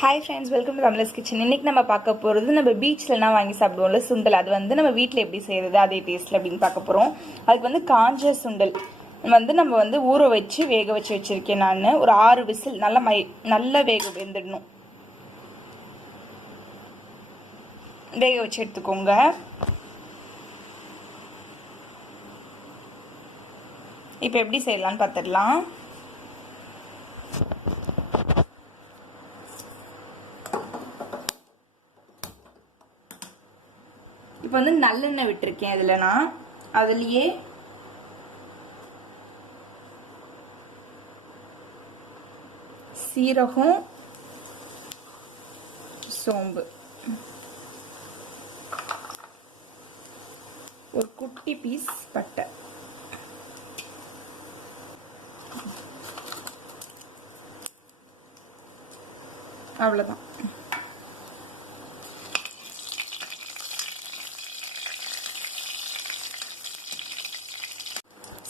Hi friends, welcome to தமிழஸ் kitchen. இன்னைக்கு நம்ம பார்க்க போகிறது நம்ம பீச்லலாம் வாங்கி சாப்பிடுவோம்ல சுண்டல். அது நம்ம வீட்டில் எப்படி செய்யறது அதே டேஸ்ட்டில் அப்படின்னு பார்க்க போகிறோம். அதுக்கு காஞ்ச சுண்டல் நம்ம ஊற வச்சு வேக வச்சு வச்சுருக்கேன். நான் ஒரு 6 விசில் நல்லா வெந்துடணும். வேக வச்சு எடுத்துக்கோங்க. இப்போ எப்படி செய்யலான்னு பார்த்துடலாம். இப்போ நல்லெண்ணெய் விட்டுருக்கேன். இதில் நான் அதுலேயே சீரகம், சோம்பு, ஒரு குட்டி பீஸ் பட்டை, அவ்வளோதான்.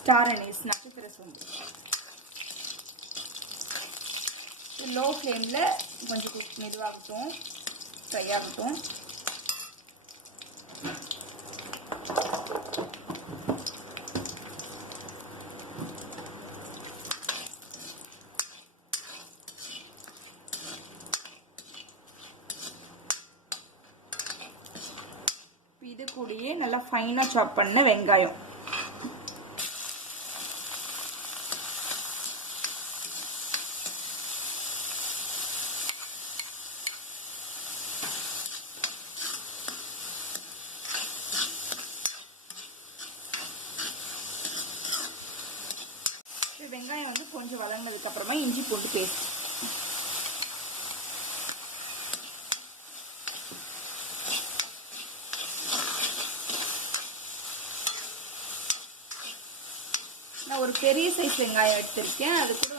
ஸ்டார் அனீஸ், நட்சத்திர சோம்பு. லோ ஃப்ளேமில் கொஞ்சம் மெதுவாகட்டும், ஃப்ரை ஆகட்டும். இது கூடயே நல்லா ஃபைனாக சாப் பண்ண வெங்காயம், வெங்காயம் கொஞ்சம் வதங்கினதுக்கு அப்புறமா இஞ்சி பூண்டு பேஸ்ட், நான் ஒரு பெரிய சைஸ் வெங்காயம் எடுத்திருக்கேன். அது கூட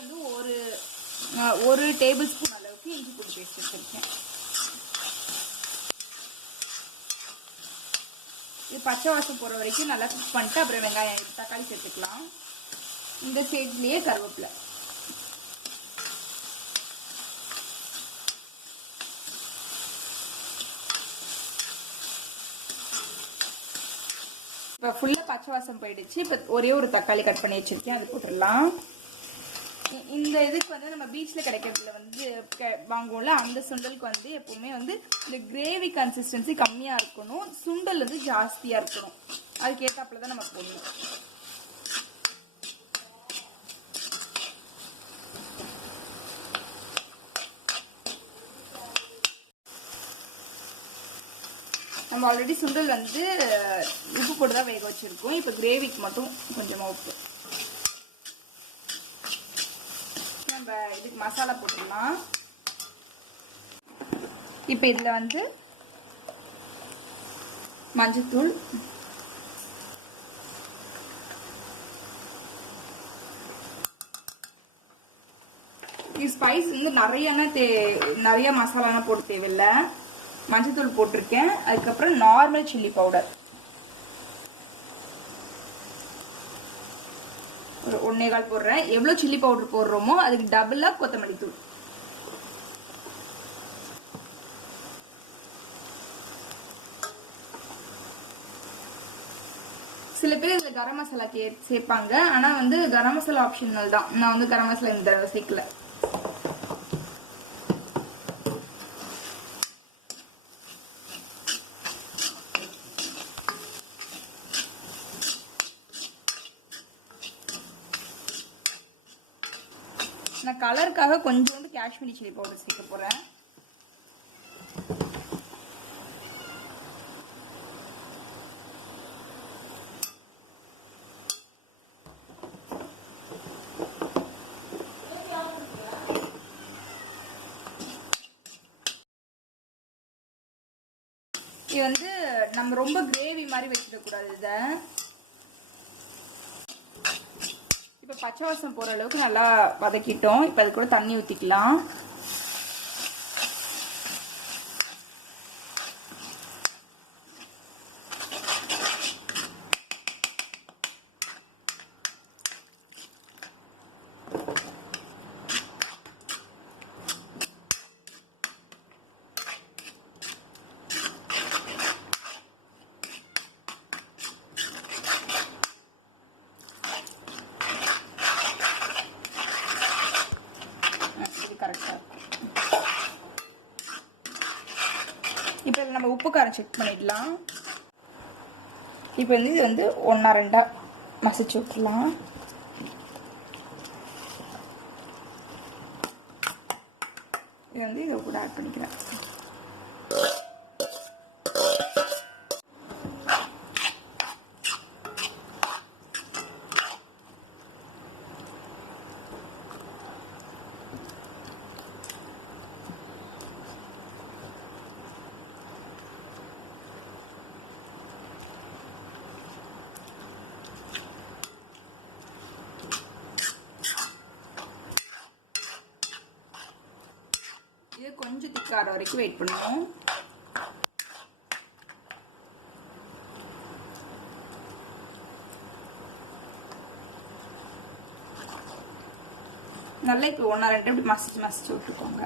ஒரு டேபிள் ஸ்பூன் அளவுக்கு இஞ்சி பூண்டு பேஸ்ட் எடுத்திருக்கேன். இது பச்சை வாசம் போகிற வரைக்கும் நல்லா குக் பண்ணிட்டு அப்புறம் வெங்காயம் தக்காளி சேர்த்துக்கலாம். இந்த சைட்லயே கருவேப்பிலை. இப்போ ஃபுல்லாக பச்சை வாசம் போயிடுச்சு. இப்போ ஒரே ஒரு தக்காளி கட் பண்ணி வச்சிருக்கேன், அது போட்டுடலாம். இந்த இதுக்கு நம்ம பீச்சில் கிடைக்கிறதுல வாங்குவோம்ல, அந்த சுண்டலுக்கு எப்பவுமே இந்த கிரேவி கன்சிஸ்டன்சி கம்மியாக இருக்கணும், சுண்டல் ஜாஸ்தியாக இருக்கணும். அதுக்கேற்றாப்புல தான் நம்ம போடணும். நம்ம ஆல்ரெடி சுண்டல் உப்பு போட்டு தான் வேக வச்சிருக்கோம். இப்போ கிரேவிக்கு மட்டும் கொஞ்சமாக உப்பு. நம்ம இதுக்கு மசாலா போட்டுடலாம். இப்போ இதில் மஞ்சத்தூள், ஸ்பைஸ் நிறைய மசாலாலாம் போட்டு தேவையில்லை. மஞ்சத்தூள் போட்டிருக்கேன். அதுக்கப்புறம் நார்மல் சில்லி பவுடர் ஒரு 1.25 போடுறேன். எவ்வளோ சில்லி பவுடர் போடுறோமோ அதுக்கு டபுளா கொத்தமல்லி தூள். சில பேர் இதுல கரம் மசாலா சேர்ப்பாங்க. ஆனா கரம் மசாலா ஆப்ஷனல் தான். நான் கரம் மசாலா இந்த தடவை சேர்க்கல. நான் கலருக்காக கொஞ்சோண்டு காஷ்மீரி சில்லி பவுடர் சேர்க்க போறேன். இது நம்ம ரொம்ப கிரேவி மாதிரி வச்சிடக்கூடாது. இதை இப்போ பச்சை வாசம் போகிற அளவுக்கு நல்லா வதக்கிட்டோம். இப்போ அது கூட தண்ணி ஊற்றிக்கலாம். நம்ம உப்பு காரம் செக் பண்ணிடலாம். இப்போ வந்து இது வந்து 1-2 மசிச்சு விட்டுலாம். இது வந்து இதை கூட ஆட் பண்ணிக்கிறேன். இது கொஞ்சம் திக்கார வரைக்கும் வெயிட் பண்ணுவோம். நல்லா இப்போ 1-2 இப்படி மசிச்சு விட்டுக்கோங்க.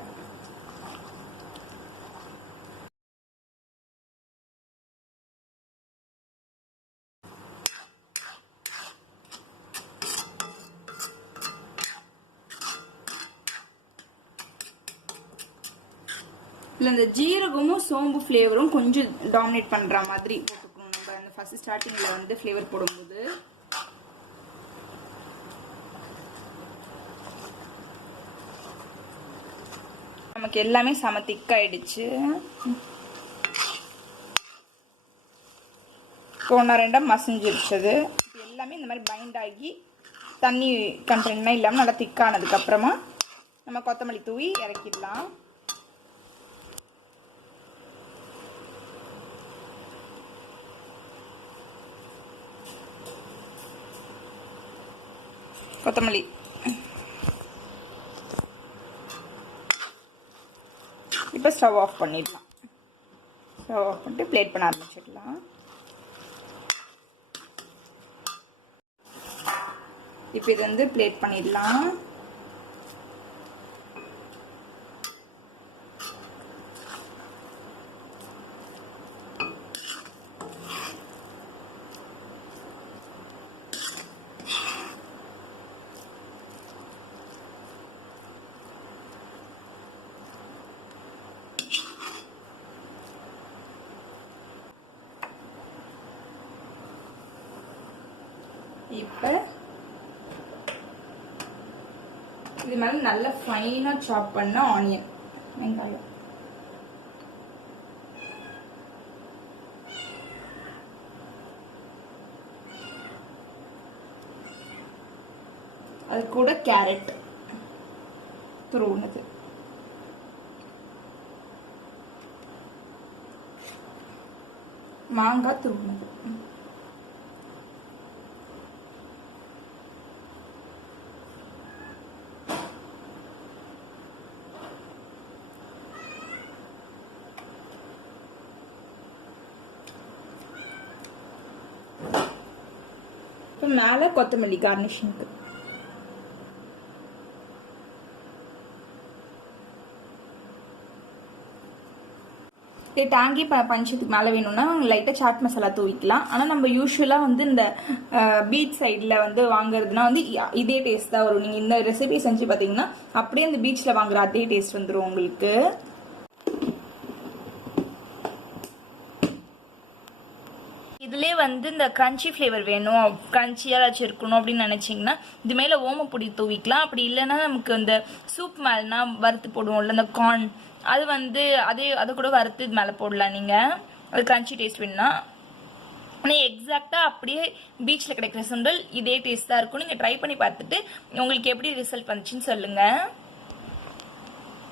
இல்லை இந்த ஜீரகமும் சோம்பு ஃப்ளேவரும் கொஞ்சம் டாமினேட் பண்ணுற மாதிரி போட்டுக்கணும். நம்ம அந்த ஃபர்ஸ்ட் ஸ்டார்டிங்கில் வந்து ஃப்ளேவர் போடும்போது நமக்கு எல்லாமே செம திக்காயிடுச்சு. 1-2 மசிஞ்சிருச்சது. எல்லாமே இந்த மாதிரி பைண்ட் ஆகி தண்ணி கண்டென்ட்லாம் இல்லாமல் நல்லா திக்கானதுக்கப்புறமா நம்ம கொத்தமல்லி தூவி இறக்கிடலாம். கொத்தமல்லி இப்போ ஸ்டவ் ஆஃப் பண்ணிடலாம். ஸ்டவ் ஆஃப் பண்ணிட்டு பிளேட் பண்ண ஆரம்பிச்சிடலாம். இப்போ இது வந்து பிளேட் பண்ணிடலாம். இப்போ இது மேலே நல்லா ஃபைனாக சாப் பண்ண ஆனியன் வெங்காயம் அது கூட கேரட் துருவுனது, மாங்காய் துருவுனது, மேலே கொத்தமல்லி கார்னிஷிங்க்கு. இது டாங்கி பஞ்சத்துக்கு மேலே வேணும்னா லைட்டாக சாட் மசாலா தூவிக்கலாம். ஆனால் நம்ம யூஸ்வலாக வந்து இந்த பீச் சைடில் வந்து வாங்குறதுனா வந்து இதே டேஸ்ட் தான் வரும். நீங்கள் இந்த ரெசிபி செஞ்சு பார்த்தீங்கன்னா அப்படியே இந்த பீச்சில் வாங்குற அதே டேஸ்ட் வந்துடும் உங்களுக்கு. இதுலேயே வந்து இந்த கிரன்ச்சி ஃப்ளேவர் வேணும், கிரன்ச்சியாக ஏதாச்சும் இருக்கணும் அப்படின்னு நினச்சிங்கன்னா இது மேலே ஓமப்பொடி தூவிக்கலாம். அப்படி இல்லைன்னா நமக்கு இந்த சூப் மேலேனா வறுத்து போடுவோம்ல இந்த கார்ன், அது வந்து அதை கூட வறுத்து இது மேலே போடலாம் நீங்கள். அது கிரன்ச்சி டேஸ்ட் வேணும்னா. ஆனால் எக்ஸாக்டாக அப்படியே பீச்சில் கிடைக்கிற சுண்டல் இதே டேஸ்ட் தான் இருக்கும். நீங்கள் ட்ரை பண்ணி பார்த்துட்டு உங்களுக்கு எப்படி ரிசல்ட் வந்துச்சுன்னு சொல்லுங்கள்.